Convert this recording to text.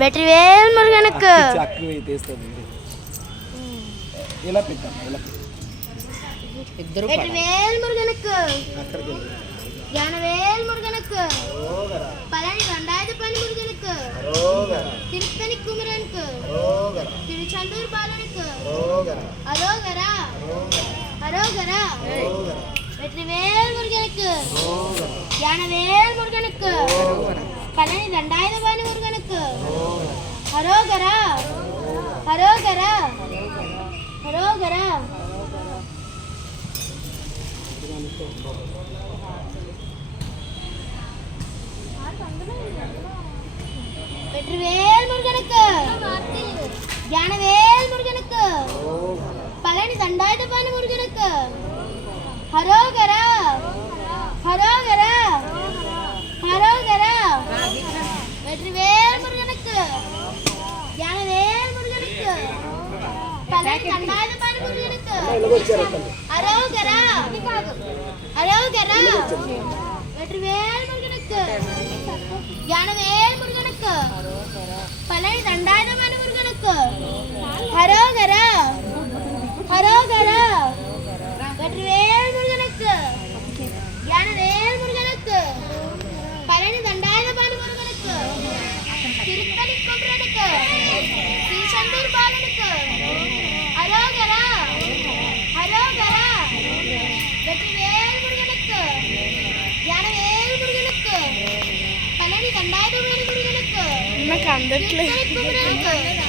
வெற்றிவேல் முருகனுக்கு. வெற்றிவேல் முருகனுக்கு. ஞானவேல் முருகனுக்கு. பழனி தண்டாயுதபாணி முருகனுக்கு. திருத்தணி குமரனுக்கு. திருச்செந்தூர் பாலனுக்கு. அரோகரா அரோகரா. வெற்றிவேல் முருகனுக்கு. ஞானவேல் முருகனுக்கு. பழனி தண்டாயுதபாணி முருகனுக்கு. அரோகரா அரோகரா அரோகரா. வெற்றிவேல் முருகனுக்கு. ஞானவேல் முருகனுக்கு. பழனி தண்டாயுதபாணி முருகனுக்கு. அரோகரா அரோகரா அரோகரா. வெற்றிவேல் முருகனுக்கு. ஞானவேல் முருகனுக்கு. பழனி தண்டாயுதபாணி முருகனுக்கு. அரோகரா அரோகரா. வெற்றிவேல் முருகனுக்கு. ஞானவேல் முருகனுக்கு. பழனி தண்டாயுதபாணி முருகனுக்கு. அரோகரா அரோகரா. வெற்றிவேல் முருகனுக்கு. ஞானவேல் முருகனுக்கு. பழனி தண்டாயுதபாணி முருகனுக்கு. திருத்தணி குமரனுக்கு. திருச்செந்தூர் பாலனுக்கு. அரோகரா அரோகரா. வெற்றிவேல் முருகனுக்கு. ஞானவேல் முருகனுக்கு. பழனி தண்டாயுதபாணி முருகனுக்கு. திருத்தணி குமரனுக்கு.